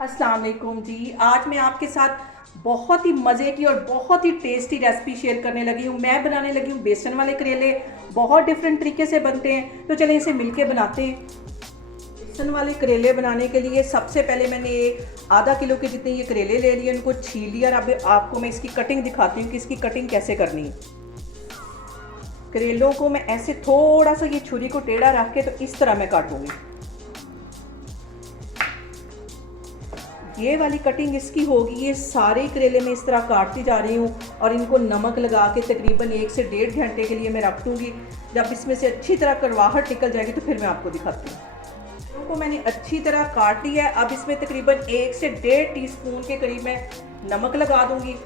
अस्सलाम वालेकुम जी। आज मैं आपके साथ बहुत ही मज़े की और बहुत ही टेस्टी रेसिपी शेयर करने लगी हूँ। मैं बनाने लगी हूँ बेसन वाले करेले। बहुत डिफरेंट तरीके से बनते हैं, तो चलें इसे मिलके बनाते हैं। बेसन वाले करेले बनाने के लिए सबसे पहले मैंने एक आधा किलो के जितने ये करेले ले लिए, उनको छील लिया। अब आपको मैं इसकी कटिंग दिखाती हूँ कि इसकी कटिंग कैसे करनी है। करेलों को मैं ऐसे थोड़ा सा ये छुरी को टेढ़ा रख के तो इस तरह मैं काटूँगी। ये वाली कटिंग इसकी होगी। ये सारे करेले मैं इस तरह काटती जा रही हूँ और इनको नमक लगा के तकरीबन 1 से 1.5 घंटे के लिए मैं रख दूँगी। जब इसमें से अच्छी तरह कड़वाहट निकल जाएगी तो फिर मैं आपको दिखाती हूँ। इनको मैंने अच्छी तरह काट लिया है। अब इसमें तकरीबन 1 से 1.5 टीस्पून के करीब मैं नमक लगा दूँगी।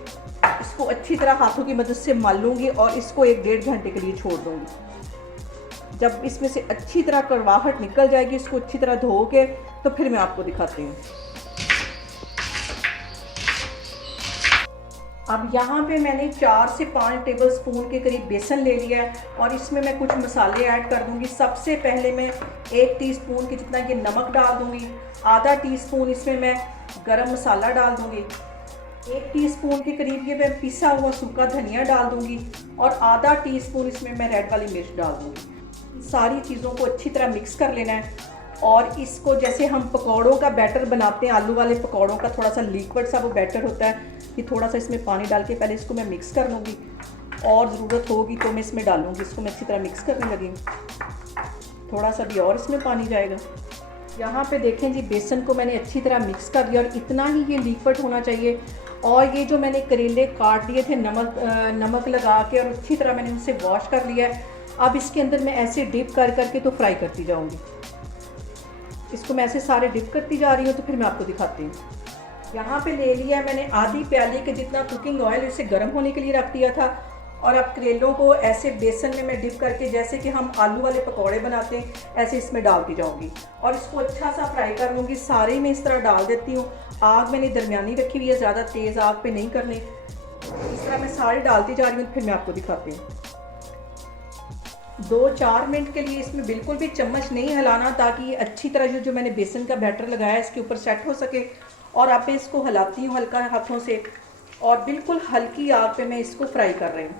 इसको अच्छी तरह हाथों की मदद से मल लूँगी और इसको 1-1.5 घंटे के लिए छोड़ दूँगी। जब इसमें से अच्छी तरह कड़वाहट निकल जाएगी, इसको अच्छी तरह धो के तो फिर मैं आपको दिखाती हूँ। अब यहाँ पे मैंने 4 से 5 टेबलस्पून के करीब बेसन ले लिया है और इसमें मैं कुछ मसाले ऐड कर दूँगी। सबसे पहले मैं 1 टीस्पून के जितना ये नमक डाल दूँगी। आधा टीस्पून इसमें मैं गरम मसाला डाल दूँगी। 1 टीस्पून के करीब ये मैं पिसा हुआ सूखा धनिया डाल दूँगी और आधा टीस्पून इसमें मैं रेड वाली मिर्च डाल दूँगी। सारी चीज़ों को अच्छी तरह मिक्स कर लेना है और इसको जैसे हम पकौड़ों का बैटर बनाते हैं, आलू वाले पकौड़ों का थोड़ा सा लिक्विड सा वो बैटर होता है, कि थोड़ा सा इसमें पानी डाल के पहले इसको मैं मिक्स कर लूँगी और ज़रूरत होगी तो मैं इसमें डालूँगी। इसको मैं अच्छी तरह मिक्स करने लगी। थोड़ा सा भी और इसमें पानी जाएगा। यहाँ पे देखें जी, बेसन को मैंने अच्छी तरह मिक्स कर दिया और इतना ही ये लिक्विड होना चाहिए। और ये जो मैंने करेले काट लिए थे नमक लगा के और अच्छी तरह मैंने उनसे वॉश कर लिया है। अब इसके अंदर मैं ऐसे डिप कर करके तो फ्राई करती जाऊँगी। इसको मैं ऐसे सारे डिप करती जा रही हूँ तो फिर मैं आपको दिखाती हूँ। यहाँ पे ले लिया है मैंने आधी प्याली के जितना कुकिंग ऑयल, इसे गर्म होने के लिए रख दिया था। और अब करेलों को ऐसे बेसन में मैं डिप करके जैसे कि हम आलू वाले पकौड़े बनाते हैं ऐसे इसमें डालती जाऊँगी और इसको अच्छा सा फ्राई कर लूँगी। सारे में इस तरह डाल देती हूँ। आग मैंने दरमियानी रखी हुई है, ज़्यादा तेज़ आग पे नहीं करनी। इस तरह मैं सारे डालती जा रही हूँ, फिर मैं आपको दिखाती हूँ। 2-4 मिनट के लिए इसमें बिल्कुल भी चम्मच नहीं हिलाना, ताकि ये अच्छी तरह जो मैंने बेसन का बैटर लगाया है इसके ऊपर सेट हो सके। और अब मैं इसको हिलाती हूँ हल्का हाथों से और बिल्कुल हल्की आग पे मैं इसको फ्राई कर रही हूँ।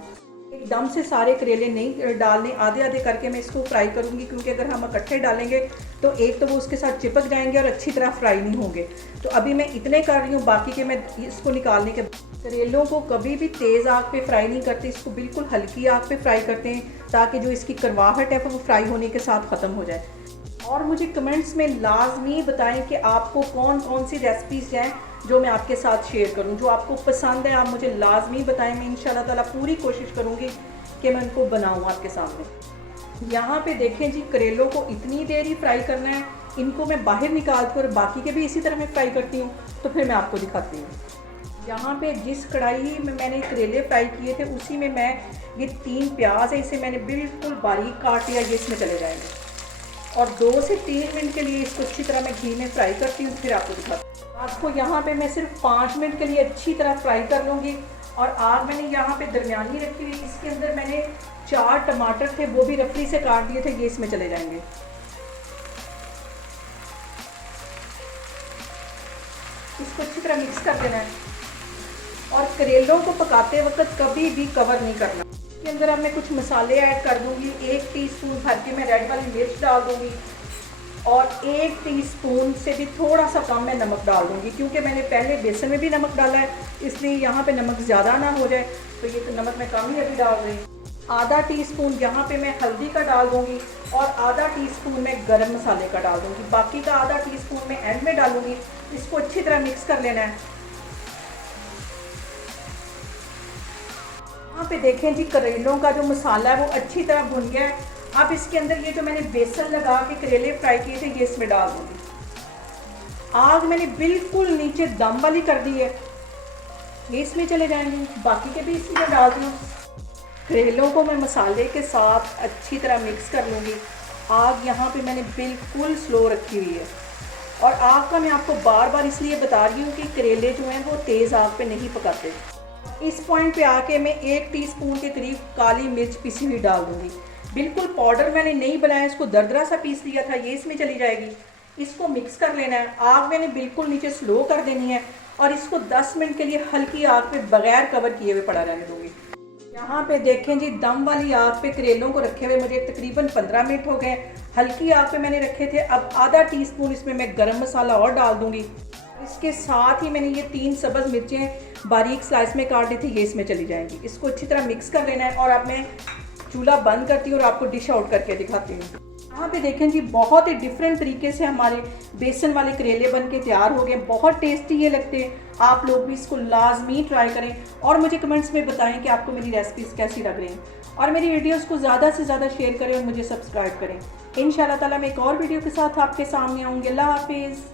एकदम से सारे करेले नहीं डालने, आधे आधे करके मैं इसको फ्राई करूँगी, क्योंकि अगर हम इकट्ठे डालेंगे तो एक तो वो उसके साथ चिपक जाएंगे और अच्छी तरह फ्राई नहीं होंगे। तो अभी मैं इतने कर रही हूँ, बाकी के मैं इसको निकालने के करेलों को कभी भी तेज़ आग पे फ्राई नहीं करते, इसको बिल्कुल हल्की आग पे फ्राई करते हैं ताकि जो इसकी कड़वाहट है वो फ्राई होने के साथ ख़त्म हो जाए। और मुझे कमेंट्स में लाजमी बताएं कि आपको कौन कौन सी रेसिपीज़ हैं जो मैं आपके साथ शेयर करूं, जो आपको पसंद है आप मुझे लाजमी बताएं। मैं इंशाल्लाह ताला पूरी कोशिश करूंगी कि मैं उनको बनाऊं आपके सामने। यहाँ पे देखें जी, करेलों को इतनी देर ही फ्राई करना है। इनको मैं बाहर निकाल कर बाकी के भी इसी तरह मैं फ्राई करती हूँ, तो फिर मैं आपको दिखाती हूँ। यहाँ पे जिस कढ़ाई में मैंने करेले फ्राई किए थे उसी में मैं ये 3 प्याज है, इसे मैंने बिल्कुल बारीक काट लिया, ये इसमें चले जाएंगे। और 2 से 3 मिनट के लिए इसको अच्छी तरह मैं घी में फ्राई करती हूँ, फिर आपको दिखाती हूँ। आपको यहाँ पे मैं सिर्फ 5 मिनट के लिए अच्छी तरह फ्राई कर लूँगी। और आग मैंने यहाँ पे दरमियानी रखी हुई, इसके अंदर मैंने 4 टमाटर थे, वो भी रफली से काट दिए थे, ये इसमें चले जाएंगे। इसको अच्छी तरह मिक्स कर देना है और करेलों को पकाते वक्त कभी भी कवर नहीं करना। इसके अंदर अब मैं कुछ मसाले ऐड कर दूंगी। 1 टीस्पून भर के मैं रेड वाली मिर्च डाल दूंगी और 1 टीस्पून से भी थोड़ा सा कम मैं नमक डाल दूंगी, क्योंकि मैंने पहले बेसन में भी नमक डाला है, इसलिए यहाँ पे नमक ज़्यादा ना हो जाए, तो ये तो नमक मैं कम ही अभी डाल रही हूँ। आधा टीस्पून यहाँ पे मैं हल्दी का डाल दूँगी और आधा टीस्पून मैं गरम मसाले का डाल दूँगी। बाकी का आधा टीस्पून मैं एंड में डालूँगी। इसको अच्छी तरह मिक्स कर लेना है। यहाँ पे देखें जी, करेलों का जो मसाला है वो अच्छी तरह भुन गया है। अब इसके अंदर ये जो मैंने बेसन लगा के करेले फ्राई किए थे ये इसमें डाल दूँगी। आग मैंने बिल्कुल नीचे दम वाली कर दी है, ये इसमें चले जाएंगे। बाकी के भी इसी में डाल दूँ। करेलों को मैं मसाले के साथ अच्छी तरह मिक्स कर लूँगी। आग यहाँ पे मैंने बिल्कुल स्लो रखी हुई है और आग का मैं आपको बार बार इसलिए बता रही हूँ कि करेले जो हैं वो तेज़ आग पे नहीं पकाते। इस पॉइंट पे आके मैं 1 टीस्पून के करीब काली मिर्च पिसी हुई डाल दूँगी। बिल्कुल पाउडर मैंने नहीं बनाया, इसको दरदरा सा पीस लिया था, ये इसमें चली जाएगी। इसको मिक्स कर लेना है। आग मैंने बिल्कुल नीचे स्लो कर देनी है और इसको 10 मिनट के लिए हल्की आग पे बगैर कवर किए हुए पड़ा रहने दूंगी। यहाँ पे देखें जी, दम वाली आग पे करेलों को रखे हुए मुझे तकरीबन 15 मिनट हो गए। हल्की आग पे मैंने रखे थे। अब आधा टीस्पून इसमें मैं गरम मसाला और डाल दूंगी। इसके साथ ही मैंने ये 3 सब्ज़ मिर्चें बारीक स्लाइस में काट दी थी, ये इसमें चली जाएंगी। इसको अच्छी तरह मिक्स कर लेना है और अब मैं चूल्हा बंद करती हूँ और आपको डिश आउट करके दिखाती हूँ। यहाँ पे देखें जी, बहुत ही डिफरेंट तरीके से हमारे बेसन वाले करेले बन के तैयार हो गए। बहुत टेस्टी ये लगते हैं। आप लोग भी इसको लाजमी ट्राई करें और मुझे कमेंट्स में बताएं कि आपको मेरी रेसिपीज़ कैसी लग रही हैं। और मेरी वीडियोस को ज़्यादा से ज़्यादा शेयर करें और मुझे सब्सक्राइब करें। इंशाल्लाह ताला मैं एक और वीडियो के साथ आपके सामने आऊँगी। अल्लाह हाफिज़।